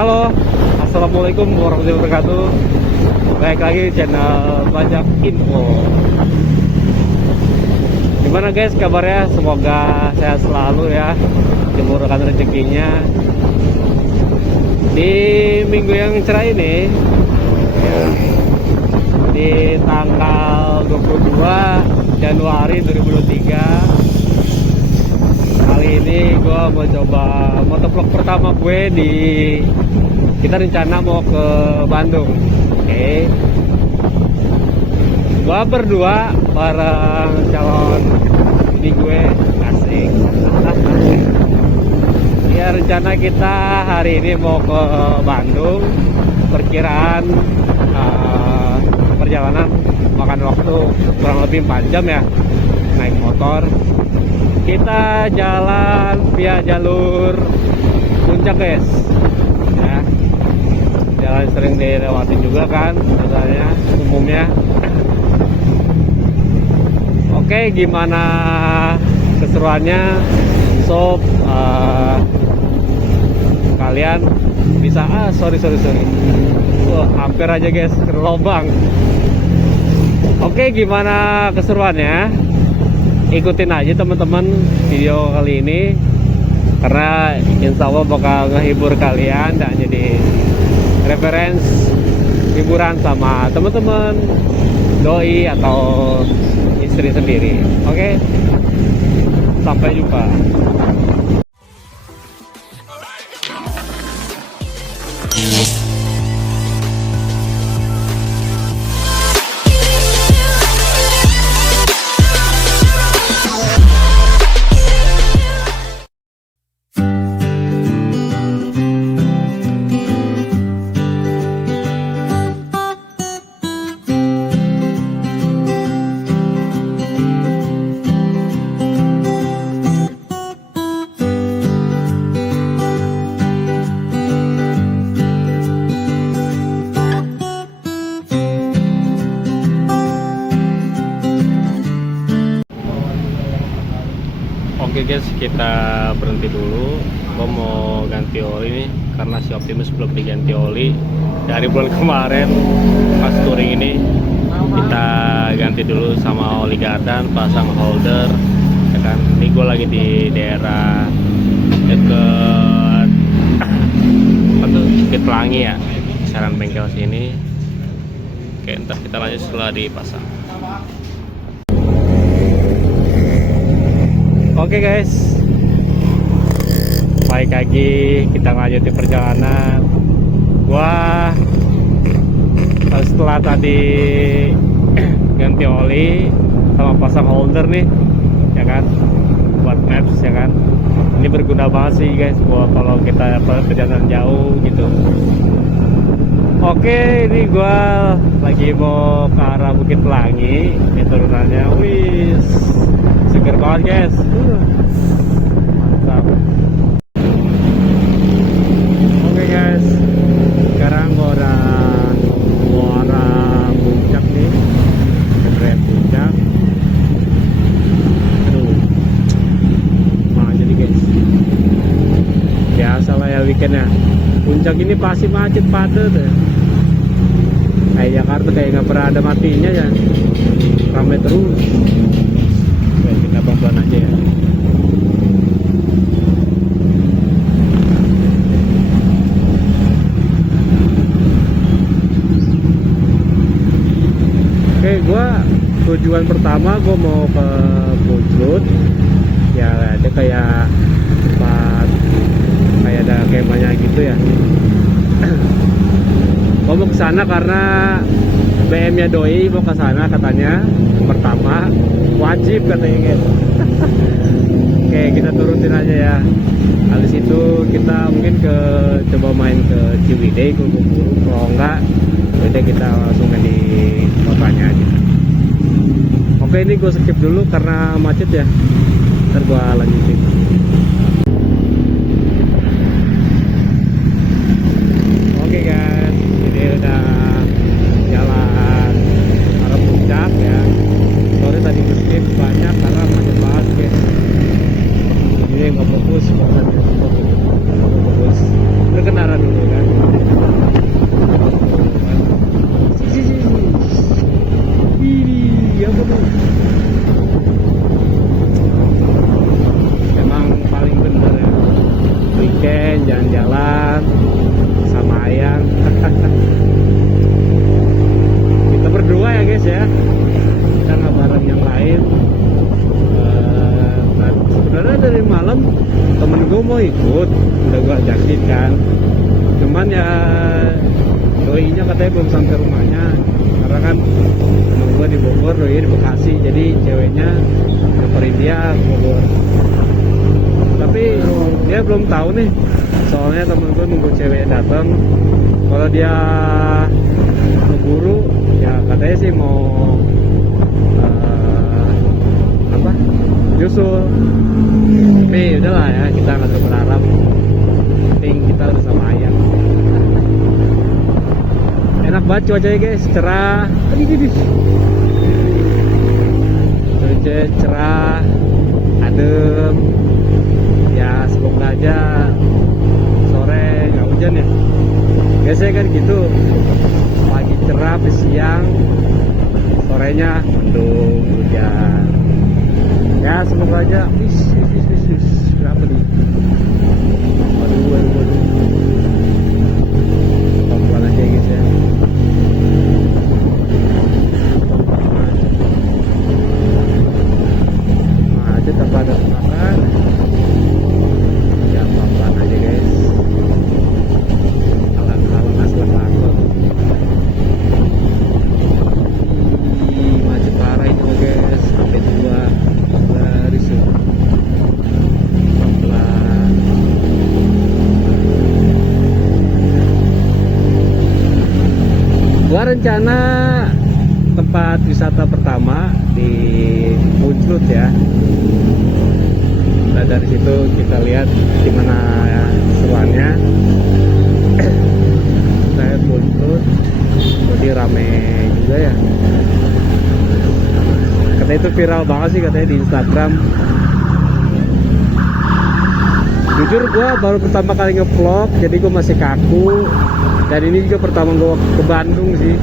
Halo, assalamualaikum warahmatullahi wabarakatuh. Baik lagi di channel Bajak Info. Gimana guys kabarnya? Semoga sehat selalu ya, dimurahkan rezekinya di minggu yang cerah ini ya, di tanggal 22 Januari 2023. Kali ini gue mau coba motovlog pertama gue kita rencana mau ke Bandung. Oke. Gue berdua bareng calon ini gue asik. Ya rencana kita hari ini mau ke Bandung. Perkiraan perjalanan makan waktu kurang lebih 4 jam ya naik motor. Kita jalan via jalur puncak guys ya, jalan sering dilewatin juga kan biasanya umumnya. Oke, gimana keseruannya sob? Kalian bisa sorry hampir aja guys ke lubang. Oke, gimana keseruannya? Ikutin aja teman-teman video kali ini, karena insya Allah bakal ngehibur kalian dan jadi referensi hiburan sama teman-teman, doi atau istri sendiri. Oke, sampai jumpa. Oke guys, kita berhenti dulu. Gue mau ganti oli nih, karena si Optimus belum diganti oli dari bulan kemarin. Pas touring ini kita ganti dulu sama oli gardan, pasang holder ya kan. Ini gue lagi di daerah deket Bukit Pelangi ya, kisaran bengkel sini. Oke, ntar kita lanjut setelah dipasang. Oke guys, baik lagi kita lanjutin perjalanan. Gua setelah tadi ganti oli sama pasang holder nih ya kan, buat maps ya kan. Ini berguna banget sih guys buat kalau kita perjalanan jauh gitu. Oke, ini gua lagi mau ke arah Bukit Pelangi. Ini turunannya, wis seger banget guys, mantap. Oke guys, sekarang gua udah mau arah puncak nih, ke puncak. Aduh, macet nih guys. Biasalah ya weekend ya, puncak ini pasti macet padet ya. Kayak Jakarta kayak nggak pernah ada matinya ya, ramai terus. Oke, kita pelan-pelan aja ya. Oke, tujuan pertama gue mau ke Punclut ya, ada kayak tempat kayak ada kemahnya gitu ya. Gue mau ke sana karena BM-nya doi mau ke sana katanya. Pertama wajib katanya guys. Oke, kita turutin aja ya. Habis itu kita mungkin coba main ke Ciwidey, ke Bubur. Kalau enggak, udah kita langsung main di kotanya aja. Oke, ini gue skip dulu karena macet ya. Ntar gue lanjutin. Oke guys, ini udah jalan arah puncak ya. Sorry tadi skip banyak karena macet banget guys. Ini nggak fokus, fokus berkendara dulu kan. jalan-jalan sama Ayang. Kita berdua ya guys ya, kita nggak bareng yang lain. Dan sebenarnya dari malam temen gue mau ikut, udah gue ajakin kan, cuman ya doinya katanya belum sampai rumahnya, karena kan temen gue di Bogor, doi di Bekasi, jadi ceweknya nyamperin dia ke Bogor. Tapi dia belum tahu nih, soalnya temen gue nunggu cewek datang. Kalau dia keburu ya katanya sih mau nyusul. Tapi udahlah ya, kita nggak terlalu berharap, penting kita udah sama Ayang. Enak banget cuacanya guys, cerah. Cuaca cerah, adem. Ya semoga aja sore nggak hujan ya. Biasanya kan gitu, pagi cerah, siang sorenya mendung, hujan. Ya semoga aja. Berapa nih? Waduh. Pelan-pelan aja guys ya. Macet apa ada kebakaran? Ya pelan-pelan aja guys. Alang-alang asal lakon. Macet parah itu guys, sampai 2 baris ya. Pelan-pelan. Gua rencana tempat wisata pertama di Punclut ya. Nah dari situ kita lihat gimana ya seruannya. Saya Punclut, jadi rame juga ya. Katanya itu viral banget sih katanya di Instagram. Jujur gue baru pertama kali ngevlog, jadi gue masih kaku. Dan ini juga pertama gue ke Bandung sih.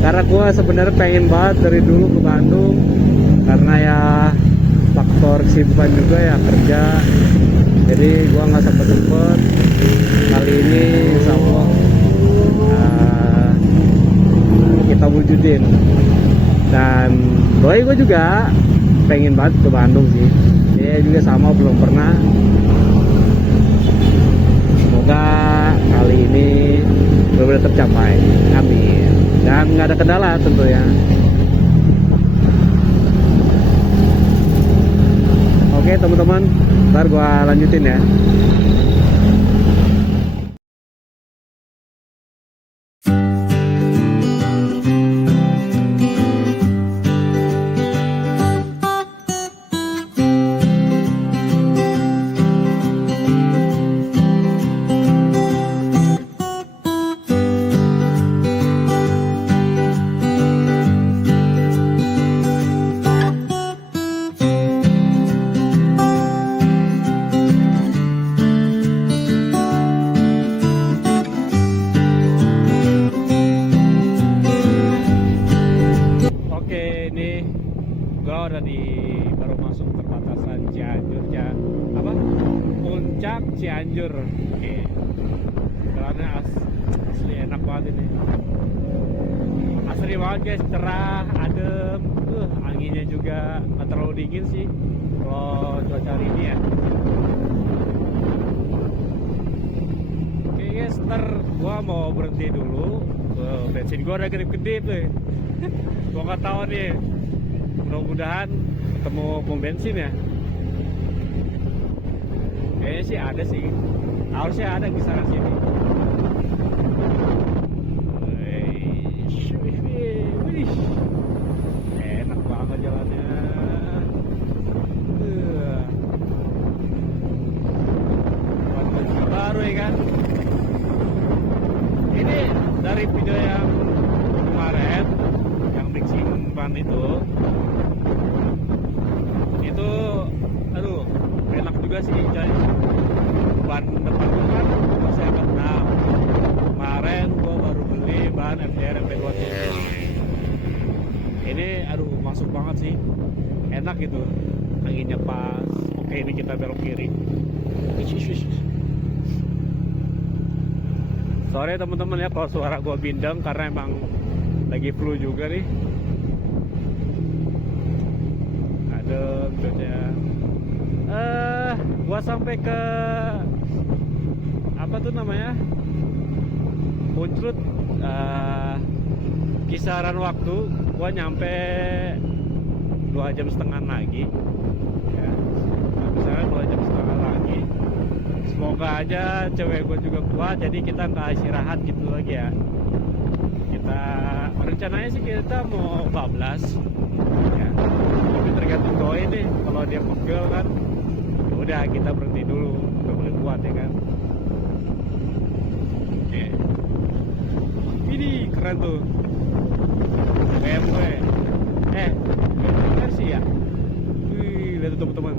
Karena gue sebenarnya pengen banget dari dulu ke Bandung, karena ya faktor kesibukan juga ya, kerja. Jadi gue nggak sempet. Kali ini insya Allah kita wujudin. Dan doi gue juga pengen banget ke Bandung sih. Dia juga sama, belum pernah. Semoga kali ini benar-benar tercapai, amin. Dan nggak ada kendala tentunya. Oke teman-teman, ntar gua lanjutin ya. Udah baru masuk perbatasan Cianjur Puncak Cianjur. Oke, jalannya asli enak banget ini, asli banget guys, cerah, adem, anginnya juga nggak terlalu dingin sih kalau cuaca hari ini ya. Oke guys, ntar gua mau berhenti dulu, bensin gua udah kedip-kedip tuh. Gua nggak tahu nih, mudah-mudahan ketemu pom bensin ya. Kayaknya sih ada sih, harusnya ada kisaran sini. Enak banget jalannya. Baru ya kan. Ini dari video yang kemarin, yang mixing ban itu aduh enak juga sih. Jadi ban depan gua kan masih agak enam. Kemarin gua baru beli ban FJR MP2. Ini aduh masuk banget sih, enak gitu, anginnya pas. Oke, ini kita belok kiri. Sorry teman-teman ya kalau suara gue bindeng karena emang lagi flu juga nih. Aduh, cuaca. Gua sampai ke apa tuh namanya? Punclut. Kisaran waktu gua nyampe 2,5 jam lagi. Ya. Kisaran 2,5 jam lagi. Semoga aja cewek gue juga kuat, jadi kita nggak istirahat gitu lagi ya. Kita rencananya sih kita mau bablas ya, tapi tergantung doi nih. Kalau dia pegel kan ya udah kita berhenti dulu, nggak boleh kuat ya kan. Oke, ini keren tuh BMW versi ya. Wih, lihat tuh teman-teman.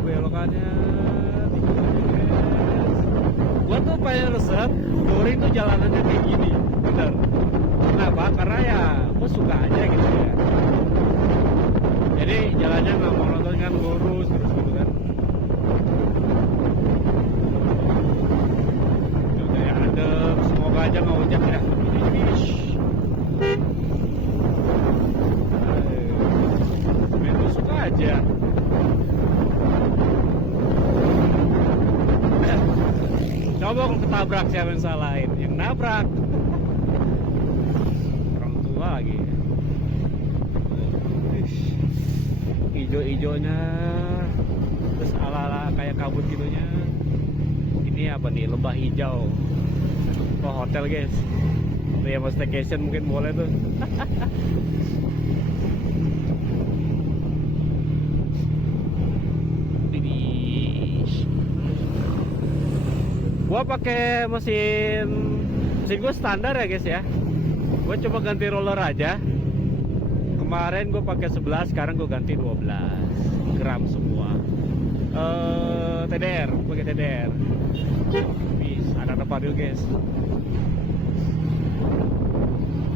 Belokannya gua tuh pengen resep touring tuh jalanannya kayak gini, bener. Kenapa? Karena ya gua suka aja gitu ya, jadi jalannya nggak monoton kan, lurus terus gitu kan. Udah ya adem, semoga aja nggak hujan ya. Gue suka aja. Coba kalau ketabrak siapa yang salahin? Yang nabrak orang tua lagi. Ijo-ijonya terus ala-ala kayak kabut gitunya. Ini apa nih? Lembah hijau. Oh, hotel guys. Tuh ya, mau staycation mungkin boleh tuh. Gua pakai mesin gua standar ya guys ya. Gua coba ganti roller aja. Kemarin gua pakai 11, sekarang gua ganti 12 gram semua. TDR, pakai TDR. Bis, ada fadil guys.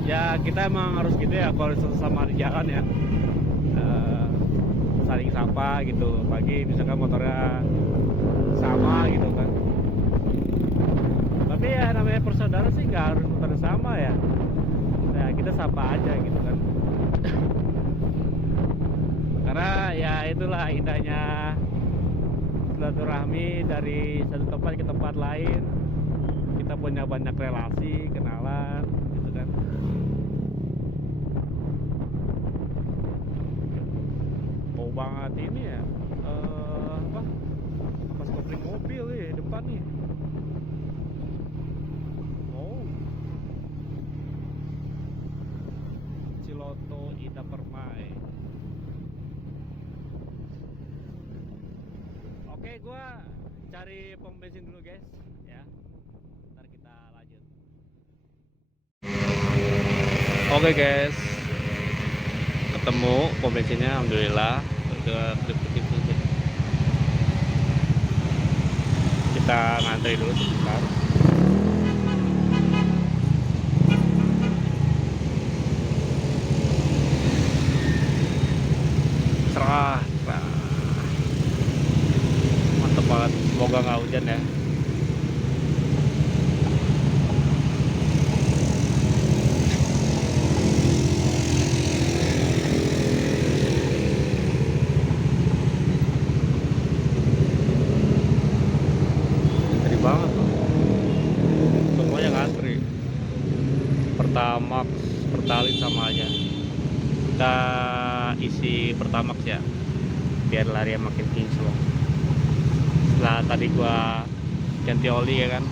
Ya kita emang harus gitu ya kalau sama di jalan ya. Saling sapa gitu. Pagi misalkan motornya sama gitu kan. Tapi ya namanya persaudara sih nggak harus motor sama ya. Nah kita sapa aja gitu kan. Karena ya itulah indahnya silaturahmi, dari satu tempat ke tempat lain. Kita punya banyak relasi, kenalan gitu kan. Bau banget ini ya. Pas kopling mobil nih depan nih. Ciloto Ida Permai. Oke, gua cari pom bensin dulu guys ya. Ntar kita lanjut. Oke guys, ketemu pom bensinnya, alhamdulillah. Udah kedip-kedip. Kita ngantri dulu sebentar. Mantep banget, semoga nggak hujan ya. Ngantri banget loh, semuanya ngantri. Pertamax, Pertalite sama aja. Kita isi Pertamax ya, biar lari makin kinclong. Setelah tadi gua ganti oli ya kan,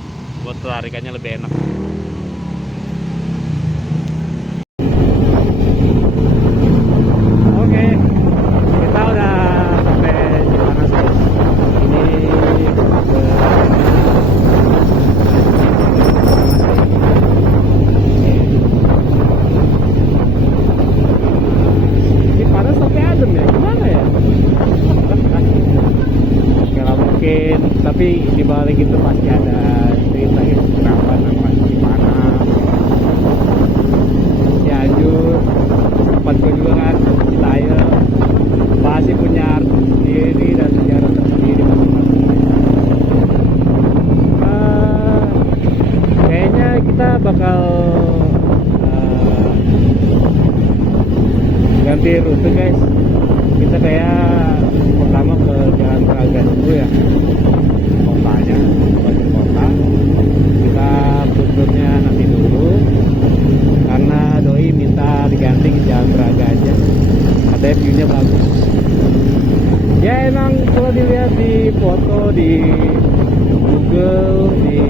buat tarikannya lebih enak. Oke, kita udah sampai Cipanas guys. Ini Cipanas tapi adem ya, gimana ya? Nggak mungkin, tapi dibalik itu pasti ada cerita gitu, kenapa nama Cipanas, Cianjur, tempat gue juga kan, Citayam, pasti punya arti sendiri dan sejarah tersendiri masing-masing. olahraga dulu ya, kotanya, baju kota. Kita kulturnya nanti dulu, karena doi minta diganti ke Jalan Braga aja, katanya view-nya bagus. Ya emang kalau dilihat di foto di Google, di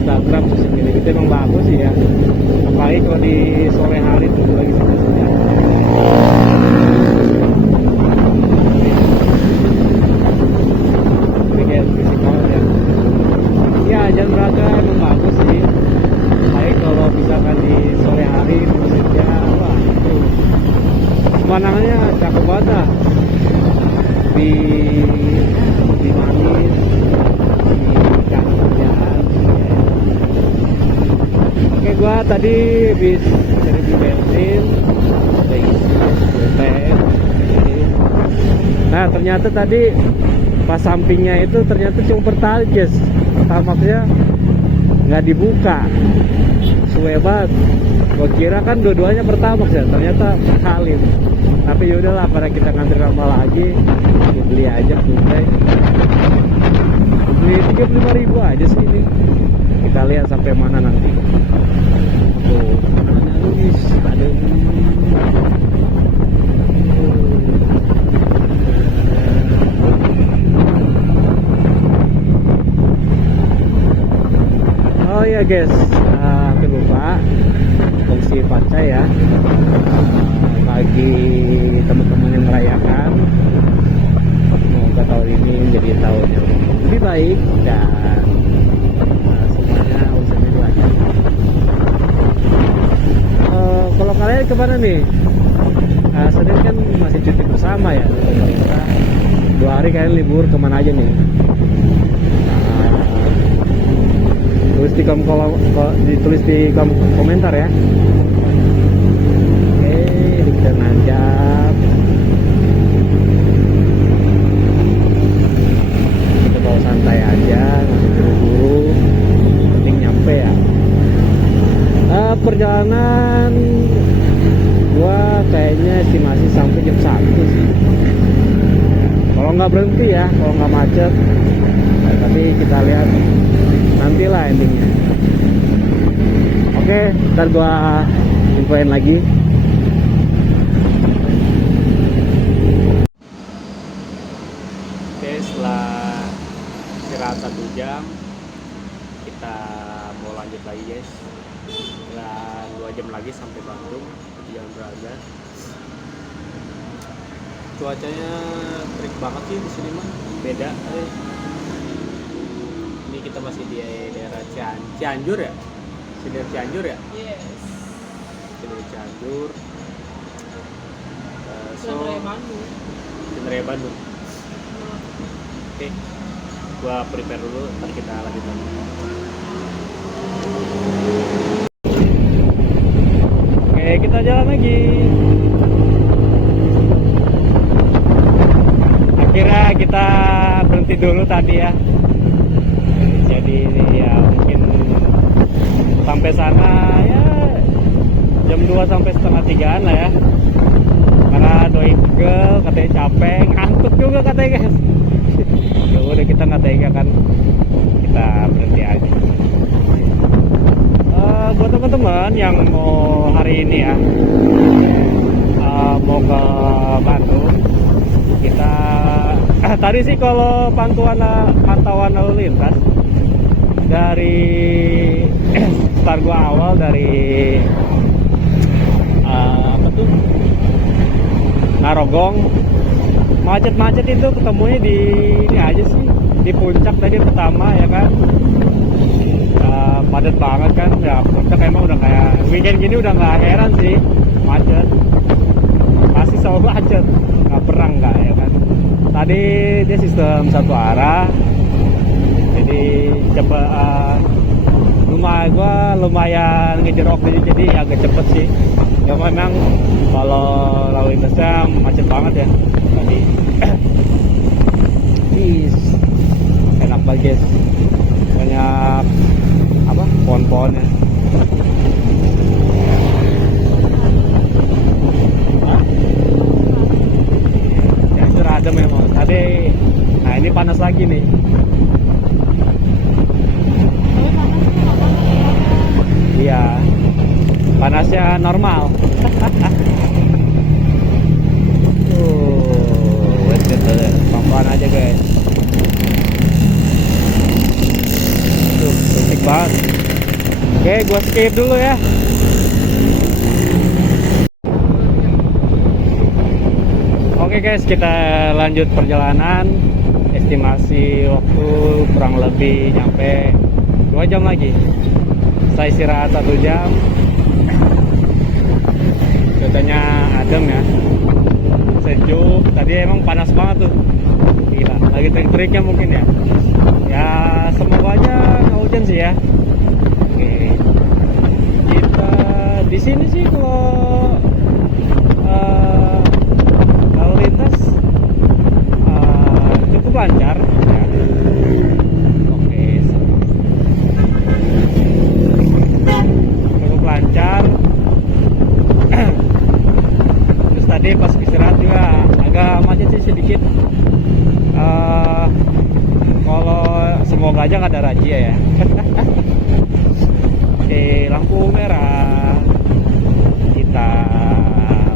Instagram, sosial media itu emang bagus sih ya, apalagi kalau di sore hari tuh lagi sebenarnya. Ini kayak fisik banget ya. Ya Jalan Braga emang bagus sih, apalagi kalau misalkan di sore hari musiknya, wah itu pemandangannya cakep banget lah. Di manis, di kanan kerjaan. Oke, gua tadi habis dari beli bensin, bensin. Nah ternyata tadi pas sampingnya itu ternyata cuma pertalite guys, pertamaxnya nggak dibuka, suwe banget. Gua kira kan dua-duanya pertamax ya, ternyata pertalite. Tapi yaudahlah, pada kita ngantri lama lagi, beli aja tunai. Beli 35.000 aja sih ini. Kita lihat sampai mana nanti. Tuh, mana Luis, ada. Oh ya guys, hampir lupa fungsi paca ya. Bagi teman-teman yang merayakan, semoga tahun ini menjadi tahun yang lebih baik dan semuanya usahanya dilancarkan. Kalau kalian kemana nih? Senin kan masih cuti bersama ya, pemerintah. 2 hari kalian libur kemana aja nih? Ditulis di komentar ya. Kita nanjak, kita bawa santai aja, nggak buru-buru, penting nyampe ya. Perjalanan gua kayaknya estimasi sampai jam 1 sih, kalau nggak berhenti ya, kalau nggak macet. Nah, tapi kita lihat nantilah endingnya. Oke, ntar gua infoin lagi. Setelah istirahat 1 jam, kita mau lanjut lagi guys. Dan 2 jam lagi sampai Bandung di Jalan Braga. Cuacanya terik banget sih di sini mah, beda. Ini kita masih di daerah Cianjur ya, daerah Cianjur ya. Yes. Daerah Cianjur. Raya Bandung. Oke, gua prepare dulu, ntar kita lanjut lagi. Oke, kita jalan lagi. Akhirnya kita berhenti dulu tadi ya. Jadi ya mungkin sampai sana ya jam 2 sampai setengah 3-an lah ya. Karena doi pegel, katanya capek, ngantuk juga katanya guys. Ya udah, kita nggak tega kan, kita berhenti aja. Buat teman-teman yang mau hari ini ya mau ke Bandung, kita tadi sih kalau pantauan lalu lintas dari start gua awal dari apa tuh, Narogong, macet-macet itu ketemunya di ini aja sih, di puncak tadi pertama ya kan. Padat banget kan ya, puncak emang udah kayak weekend gini, udah nggak heran sih macet, pasti selalu macet, nggak pernah nggak ya kan. Tadi dia sistem satu arah, jadi cepet, lumayan ngejerok jadi agak cepet sih. Ya memang kalau lalu lintasnya macet banget ya tadi. Enak banget guys, banyak apa, pohon-pohonnya. Ya sudah ada memang tadi Nah ini panas lagi nih. Iya, panasnya normal. Wait, pelan-pelan aja guys. Tuh, cantik banget. Oke, gua skip dulu ya. Oke guys, kita lanjut perjalanan. Estimasi waktu kurang lebih nyampe 2 jam lagi. Saya istirahat 1 jam. Cuacanya adem ya, sejuk. Tadi emang panas banget tuh, gila. Lagi terik-teriknya mungkin ya. Ya semoga aja nggak hujan sih ya. Oke, kita di sini sih kalau lalu lintas cukup lancar ya. Oke, cukup lancar. Terus tadi pas istirahat juga agak macet sih sedikit. Kalau semoga aja nggak ada razia ya. Oke, lampu merah, kita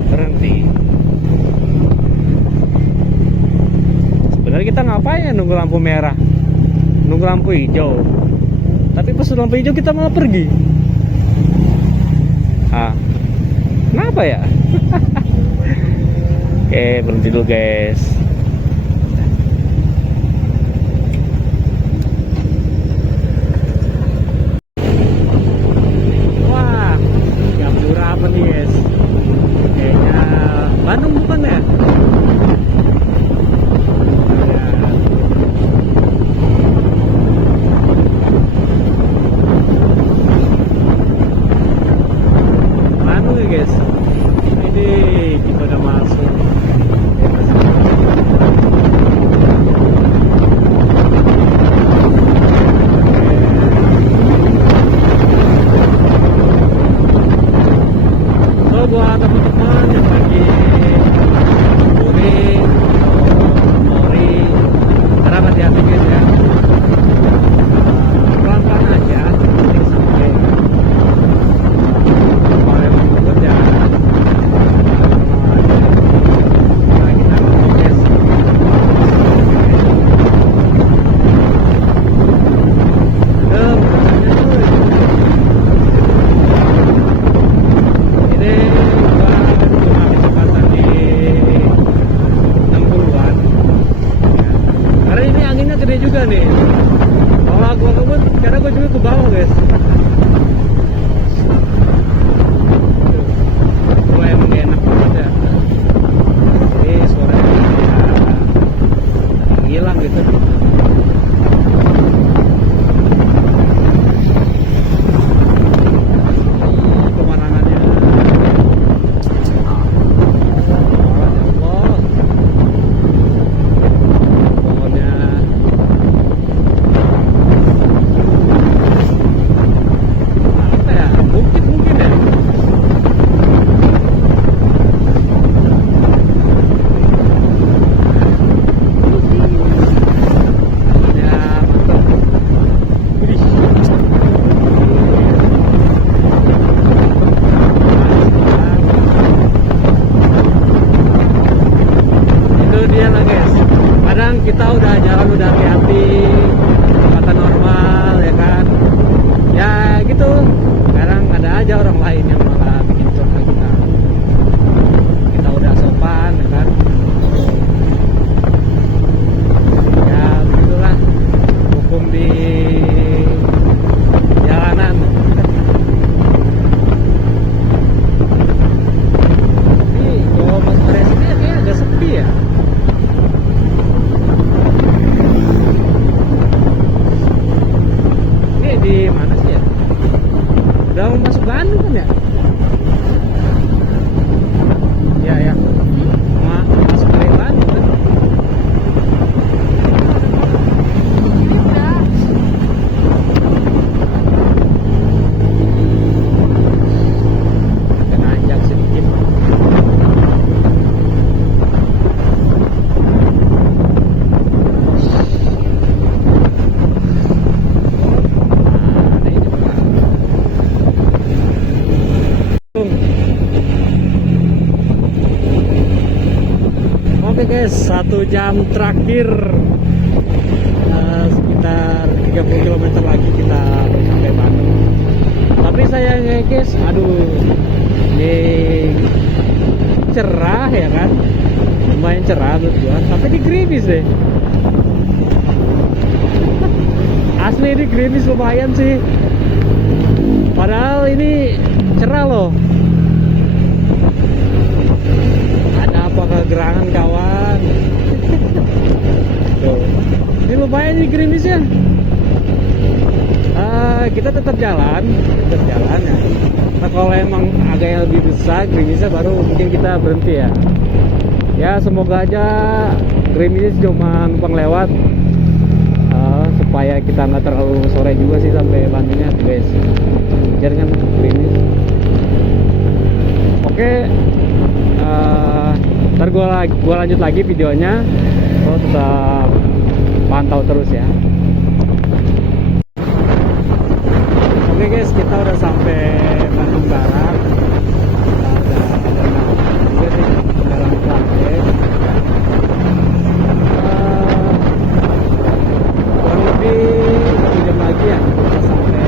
berhenti. Sebenarnya kita ngapain ya nunggu lampu merah, nunggu lampu hijau, tapi pas lampu hijau kita malah pergi. Kenapa ya? Oke, berhenti dulu guys. Wah, Gapura apa nih guys? Kayaknya Bandung bukan ya? Bandung ya guys. Ini kita udah masuk. So buat teman-teman yang lagi touring atau mori, harap hati-hati guys ya. Pelan-pelan aja, nanti sampai. Kalau emang takut ya juga nih. Kalau gua ngebut, karena gua juga ke bawah guys. Gua emang gak enak banget ya. Ini suaranya hilang gitu. Pemandangannya. Kita udah jalan udah hati-hati, kata normal ya kan, ya gitu. Sekarang ada aja orang lain yang malah bikin curhat kita. Kita udah sopan ya kan, ya begitulah hukum di jalanan. Ini kalau Mas Maria sini kayaknya agak sepi ya. Di mana sih ya? Udah mau masuk Bandung kan ya? 1 jam terakhir, sekitar 30 km lagi kita sampai Bandung. Tapi sayangnya guys, aduh, ini cerah ya kan, lumayan cerah menurut gua, tapi di gerimis deh. Asli ini gerimis lumayan sih, padahal ini cerah loh. Ada apa kegerangan kawan? Tuh, ini lumayan nih gerimisnya. Kita tetap jalan ya. Nah, kalau emang agak yang lebih besar gerimisnya baru mungkin kita berhenti ya. Ya semoga aja gerimisnya cuma numpang lewat, supaya kita nggak terlalu sore juga sih sampai Bandungnya guys. Jangan gerimis. Oke, ntar gua lanjut lagi videonya. Lo tetap pantau terus ya. Oke guys, kita udah sampai Bandung Barat. Kita udah juga sih dalam traffic. Kurang lebih 1 jam lagi ya kita sampai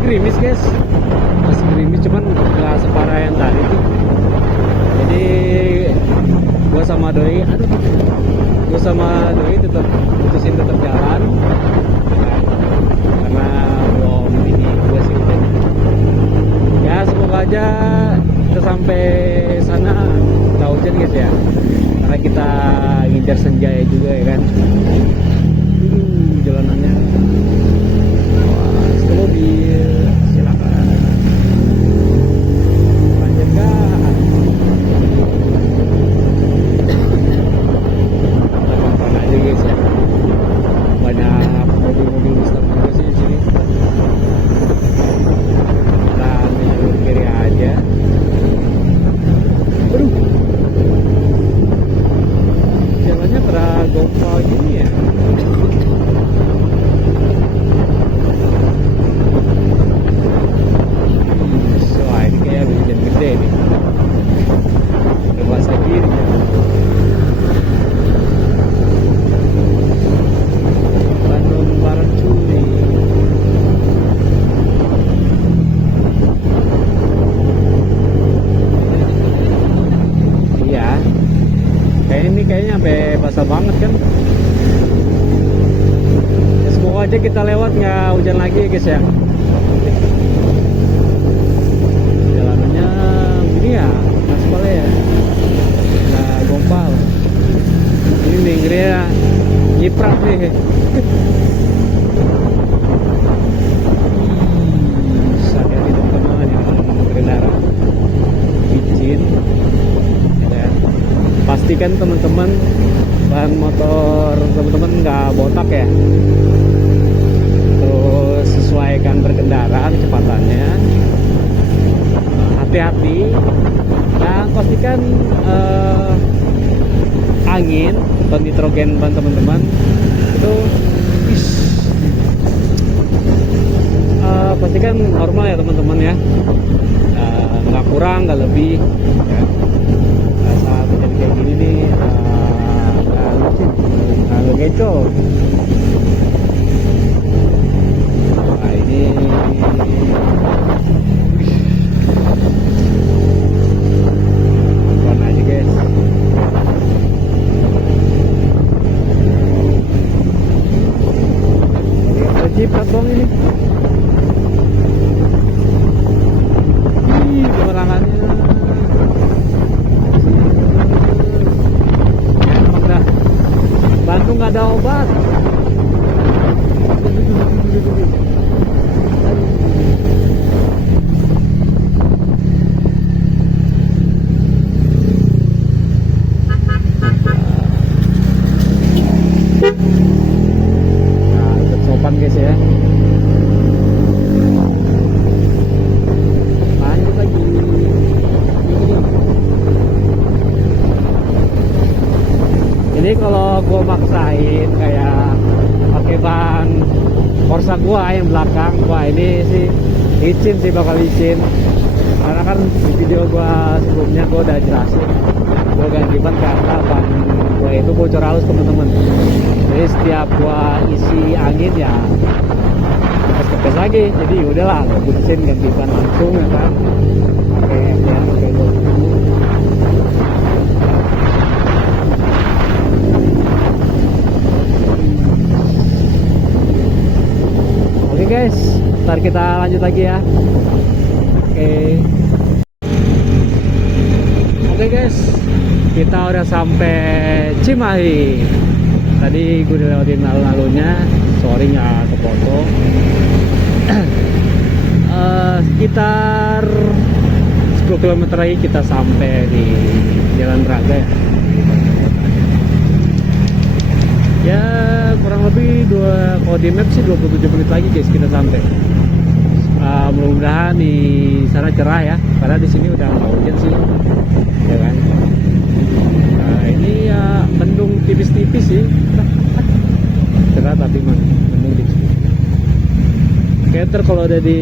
gerimis guys, masih gerimis, cuman nggak separah yang tadi tuh. Jadi gua sama doi tetap putusin tetap jalan karena belum ini gua sih udah. Ya semoga aja kita sampai sana nggak hujan guys ya, karena kita ngincar senja ya juga ya kan. Jalanannya mobil, silakan lanjutkan. Pelan-pelan aja guys ya, banyak mobil-mobil besar juga sih di sini. Kita jalur kiri aja. Aduh, jalannya pada gompal gini ya. Gede nih, lepas lagi ya. Bandung Barat cuy. Iya, kayaknya sampai basah banget kan. Ya, semoga aja kita lewat nggak hujan lagi guys ya. Ya, aspalnya ya nggak gompal. Ini minggirnya nyiprat nih. Hati-hati teman-teman yang berkendara, izin ya. Pastikan teman-teman bahan motor teman-teman nggak botak ya. Terus sesuaikan berkendara kecepatannya, hati-hati, dan pastikan angin atau nitrogen ban teman-teman itu pastikan normal ya teman-teman ya, nggak kurang nggak lebih ya. Saat terjadi kayak gini nih nggak ngecol. Nah ini pelan aja guys. Ciprat dong ini. Ih, kemerangannya. Emang dah Bandung nggak ada obat. gua maksain kayak pakai ban Corsa gua yang belakang, wah ini sih licin sih, bakal licin. Karena kan di video gua sebelumnya gua udah jelasin, gua ganti ban karena ban gua itu bocor halus teman-teman. Jadi setiap gua isi angin ya kepes lagi, jadi udahlah gua putusin ganti ban langsung ya kan, pakai FDM pakai gua. Oke guys, ntar kita lanjut lagi ya. Oke guys, kita udah sampai Cimahi. Tadi gue udah lewatin alun-alunnya, sorry nggak kefoto. Sekitar 10 km lagi kita sampai di Jalan Braga ya. Ya kurang lebih kalau di map sih 27 menit lagi guys kita sampai. Mudah-mudahan di sana cerah ya, karena di sini udah nggak hujan sih, ya kan. Nah, ini ya mendung tipis-tipis sih, cerah tapi mendung tipis. Oke, ntar kalau udah di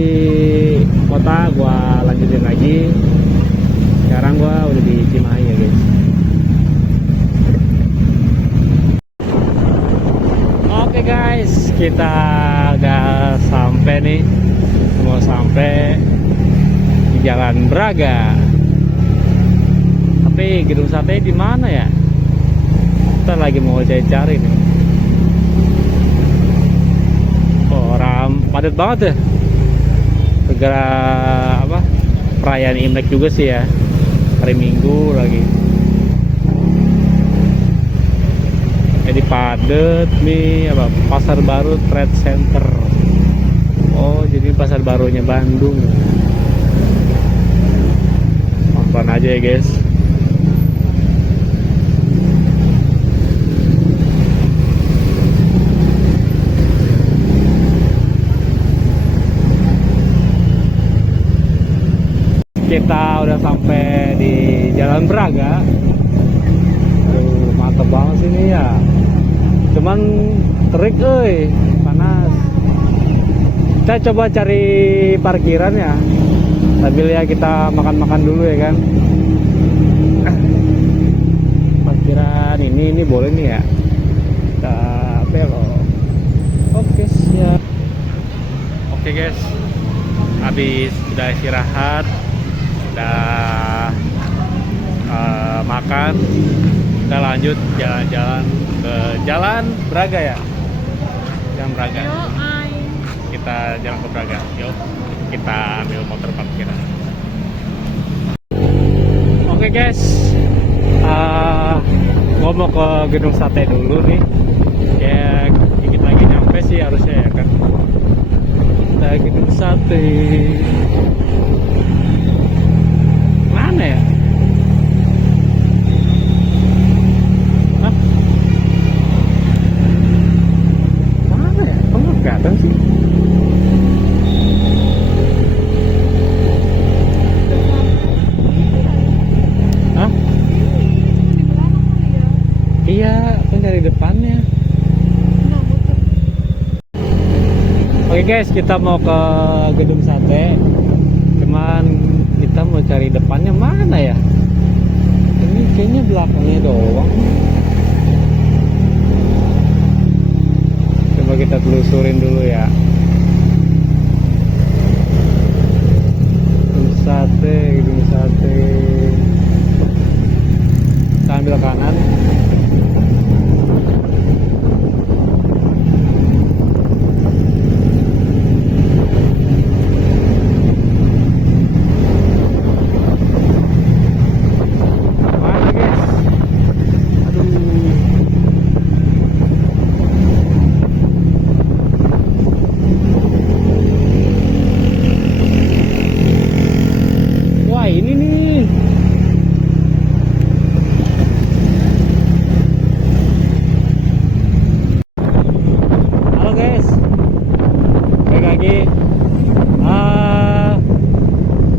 kota gua lanjutin lagi. Sekarang gua udah di Cimahi ya guys. Oke guys, kita udah sampai nih, mau sampai di Jalan Braga. Tapi gedung sate di mana ya? Kita lagi mau cari-cari nih. Oh, orang padat banget ya. Segera apa? Perayaan Imlek juga sih ya. Hari Minggu lagi. Jadi padat nih apa? Pasar Baru Trade Center. Oh, jadi pasar barunya Bandung. Pelan aja ya guys. Kita udah sampai di Jalan Braga. Aduh, mantep banget sih ini ya. Cuman terik panas. Kita coba cari parkiran ya, sambil ya kita makan-makan dulu ya kan. Parkiran ini boleh nih ya, kita belok. Oke siap. Oke guys, habis udah istirahat, udah makan, kita lanjut jalan-jalan ke Jalan Braga ya. Jalan Braga. Kita jalan ke Braga. Yuk, kita ambil motor parkiran. Oke guys, gua mau ke gedung sate dulu nih. Ya dikit lagi nyampe sih harusnya ya kan. Kita gedung sate. Mana ya? Hah? Mana ya? Kok nggak kelihatan sih? Iya, aku dari depannya. Oke guys, kita mau ke gedung sate. Cuman kita mau cari depannya mana ya? Ini kayaknya belakangnya doang. Coba kita telusurin dulu ya. Gedung sate. Kita ambil kanan.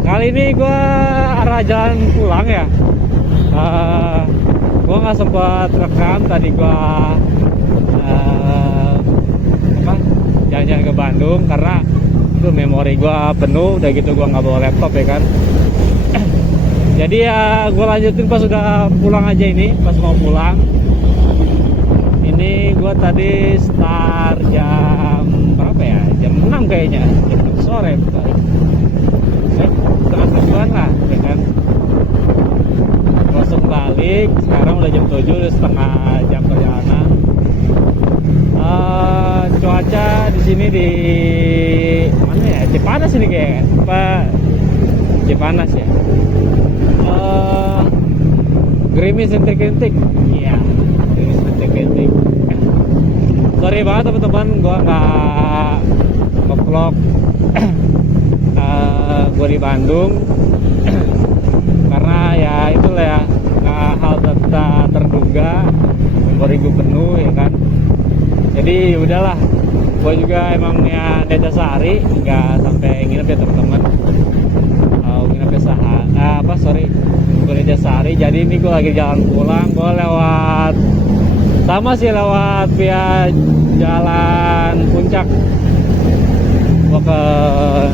Kali ini gue arah jalan pulang ya. Gue nggak sempat rekam tadi. Gue jalan-jalan ke Bandung karena itu memori gue penuh. Udah gitu gue nggak bawa laptop ya kan. Jadi ya gue lanjutin pas sudah pulang aja ini. Pas mau pulang ini gue tadi start jam berapa ya, jam 6 kayaknya, jam 6 sore setengah 7-an lah ya kan. Langsung balik, sekarang udah jam 7, udah setengah jam perjalanan. Cuaca di sini di mana ya, Cipanas ini kayak apa, Cipanas ya, gerimis rintik-rintik. Iya, gerimis rintik-rintik. Sorry banget teman-teman, gua nggak nge-vlog gua di Bandung karena ya itulah ya, hal tak terduga, memori gue penuh ya kan. Jadi udahlah, gua juga emang ya Desa Sehari, nggak sampai nginep ya teman-teman. Nginep ya gua Desa Sehari. Jadi ini gua lagi jalan pulang, gua lewat sama sih, lewat via jalan puncak. Gua ke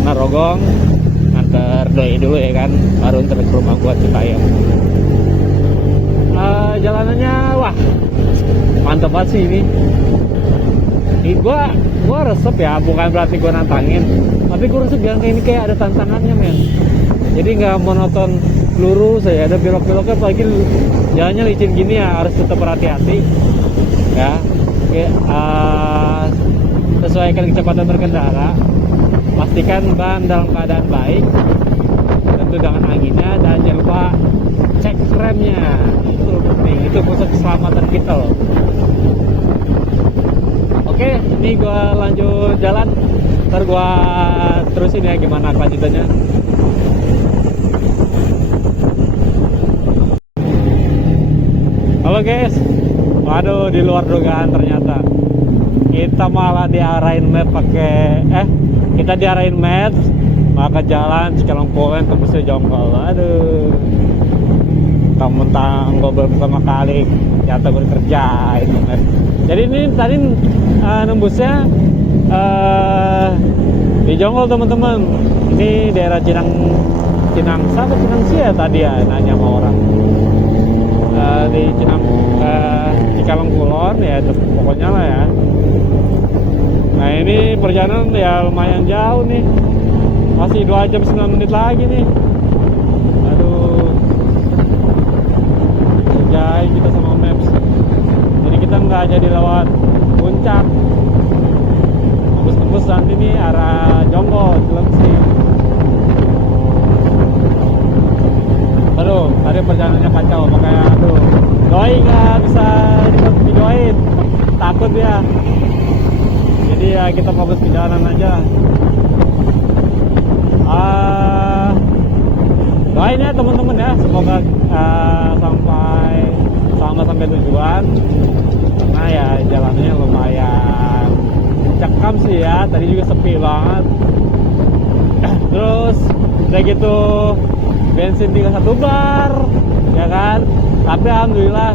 Narogong nganter doi dulu ya kan, baru ntar ke rumah gua Citayam. Jalanannya wah mantep banget sih ini. Gua resep ya, bukan berarti gua nantangin, tapi gua resep jalan ini kayak ada tantangannya men. Jadi nggak monoton lurus ya, ada belok-beloknya, apalagi jalannya licin gini ya, harus tetap berhati-hati ya. Sesuaikan kecepatan berkendara, pastikan ban dalam keadaan baik, tentu dengan anginnya, dan jangan lupa cek remnya. Itu penting, itu pusat keselamatan kita loh. Oke, ini gua lanjut jalan, ntar gua terusin ya gimana kelanjutannya. Halo guys, waduh di luar dugaan ternyata kita malah diarahin map kita diarahin map maka jalan Cikalongkoen tembusnya Jonggol. Aduh, mentang-mentang gue baru pertama kali ternyata gue dikerjain map. Jadi ini tadi nembusnya di Jonggol teman-teman. Ini daerah Cinangsa atau Cinangsia tadi ya, nanya sama orang. Di Cikalongkulon ya, pokoknya lah ya. Nah ini perjalanan ya lumayan jauh nih, masih 2 jam 9 menit lagi nih. Aduh, kerjain kita sama Maps. Jadi kita nggak jadi lewat puncak, tembus nanti nih arah Jonggol, Cilengsi. Aduh, tadi perjalanannya kacau, makanya aduh, doi nggak bisa videoin, takut dia. Jadi ya kita fokus perjalanan aja. Doain ya teman-teman ya, semoga sampai tujuan. Karena ya jalannya lumayan cekam sih ya, tadi juga sepi banget. Terus udah gitu bensin tinggal 1 bar ya kan, tapi alhamdulillah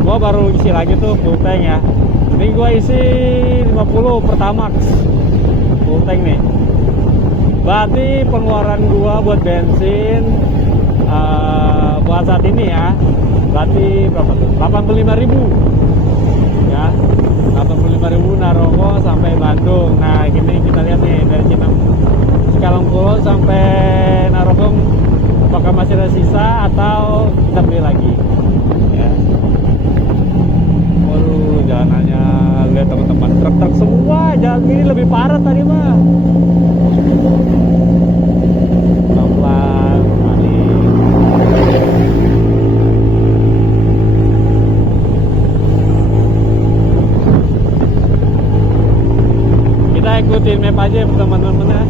gua baru isi lagi tuh full tank ya. Ini gua isi 50 Pertamax full tank nih. Berarti pengeluaran gua buat bensin buat saat ini ya, berarti berapa tuh, 85.000 ya, 85.000 Narogong sampai Bandung. Nah gini kita lihat nih, dari Cikalongkulon sampai Narogong apakah masih ada sisa atau kita beli lagi ya. Waduh, jalanannya lihat teman-teman, truk-truk semua. Jalan ini lebih parah tadi mah. Pelan-pelan kali. Kita ikutin map aja teman-teman ya.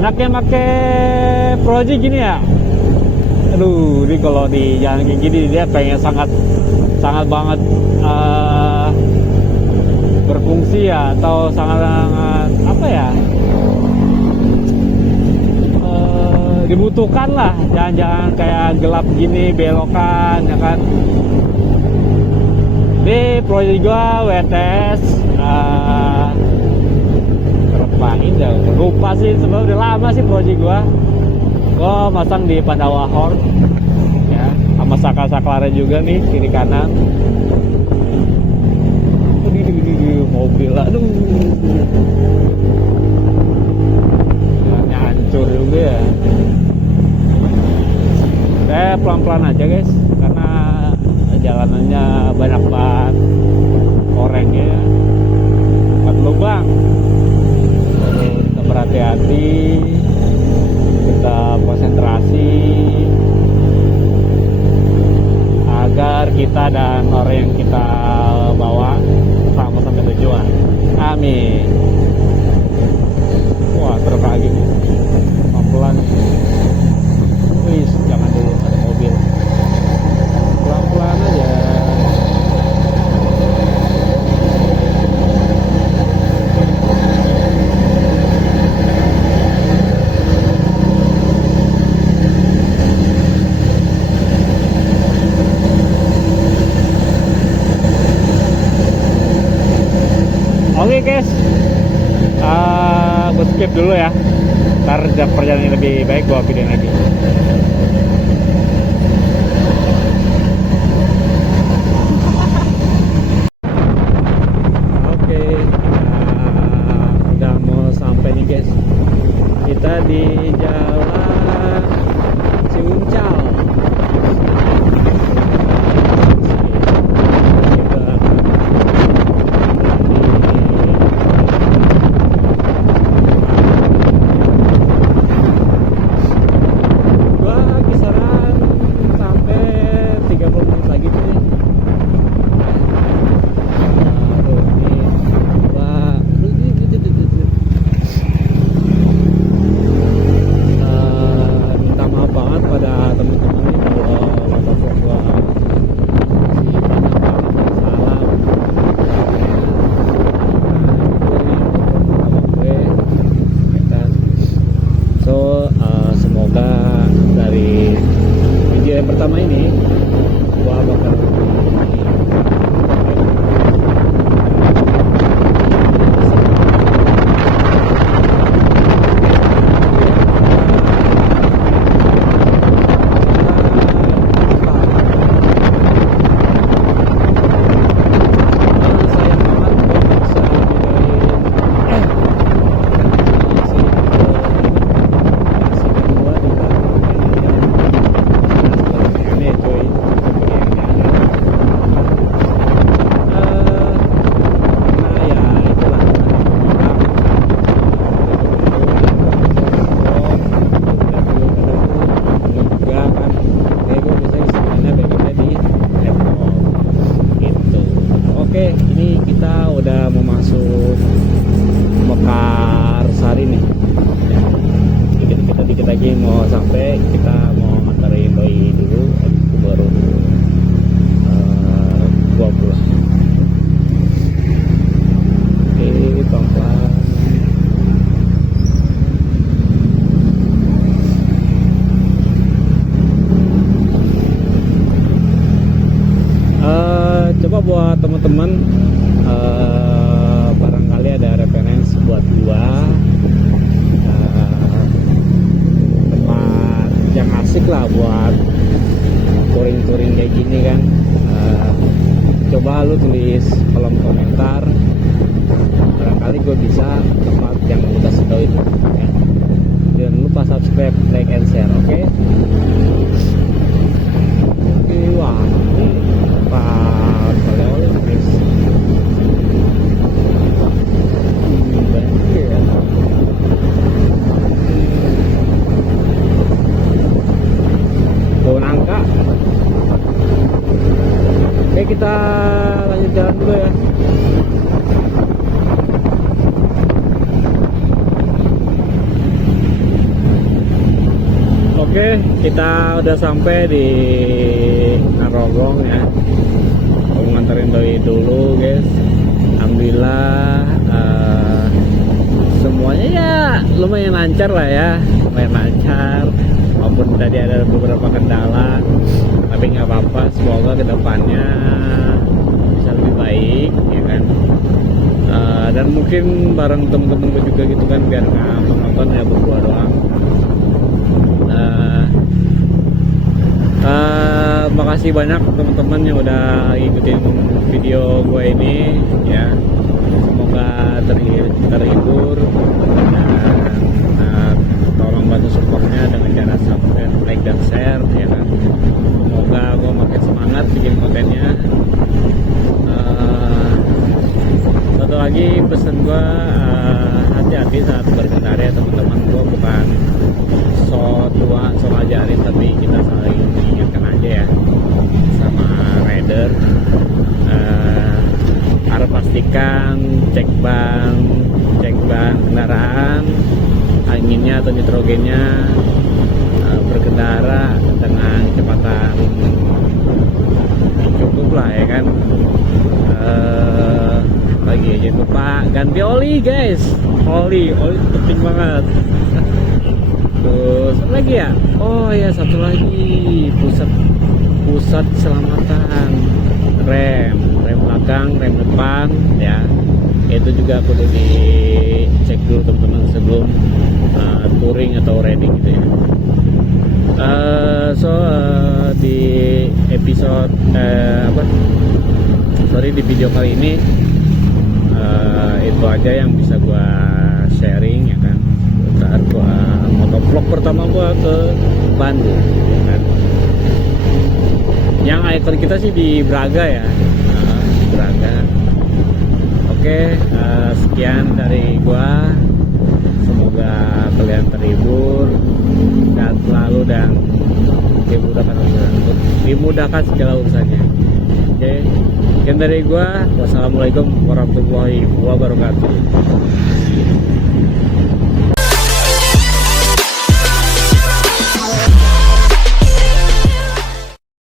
Enaknya pakai Proji gini ya, Aduh, ini kalau di jalan kayak gini dia pengen sangat sangat banget berfungsi ya, atau sangat apa ya, dibutuhkan lah. Jangan-jangan kayak gelap gini belokan ya kan. Ini proyek gua WTS repain ya, lupa sih sebenarnya, udah lama sih proyek gua masang di Pandawa Horn ya, sama saklar-saklarnya juga nih kiri kanan. Mobil, aduh, jalannya hancur juga ya. Saya pelan-pelan aja guys, karena jalanannya banyak banget korengnya. Buat lubang, kita berhati-hati, kita konsentrasi agar kita dan orang yang kita bawa sama sampai tujuan. Amin. Wah, truk lagi nih, pelan-pelan. Wis, jangan dulu, ada mobil. Pelan-pelan aja. Oke guys, gue skip dulu ya. Ntar perjalanan lebih baik gue videoin lagi. Oke, udah mau sampai nih guys. Kita di jalan Ciuncal. Pertama ini gua bakal lagi mau sampai, kita mau nganterin doi dulu, itu baru gua pulang. Oke, pelan-pelan. Coba buat teman-teman barangkali ada referensi buat gua yang asik lah buat touring-touring kayak gini kan. Coba lu tulis kolom komentar, barangkali gue bisa tempat yang lu kasih tau itu ya. Jangan lupa subscribe, like, and share, oke? Wah, ini tempat oleh-oleh guys. Nangka. Oke, kita lanjut jalan dulu ya. Oke, kita udah sampai di Narogong ya. Mau nganterin doi dulu guys. Alhamdulillah semuanya ya lumayan lancar lah ya, lumayan lancar. Walaupun tadi ada beberapa kendala, tapi nggak apa-apa. Semoga kedepannya bisa lebih baik ya kan. Dan mungkin bareng temen-temen gue juga gitu kan, biar nggak menonton ya berdua doang. Makasih banyak teman-teman yang udah ngikutin video gue ini ya. Semoga terhibur dan tolong bantu supportnya dengan cara subscribe, like dan share ya kan. Semoga gue makin semangat bikin kontennya. Satu lagi pesan gue, hati-hati saat berkendara ya teman-teman. Gue bukan so tua, so ngajarin, tapi kita saling mengingatkan aja ya sama rider. Harus pastikan cek ban kendaraan, anginnya atau nitrogennya, berkendara dengan kecepatan cukup lah ya kan. Lagi aja lupa ganti oli guys, oli penting banget. Terus apa lagi ya? Oh ya, satu lagi, pusat keselamatan, rem belakang, rem depan ya. Itu juga perlu dicek dulu teman-teman sebelum touring atau riding gitu ya. Di episode di video kali ini itu aja yang bisa gua sharing ya kan. Saat gua motovlog pertama gua ke Bandung ya kan. Yang ikon kita sih di Braga ya, Braga. Oke, sekian dari gua. Semoga kalian terhibur dan selalu dan dimudahkan segala urusannya. Oke, sekian dari gua. Wassalamualaikum warahmatullahi wabarakatuh.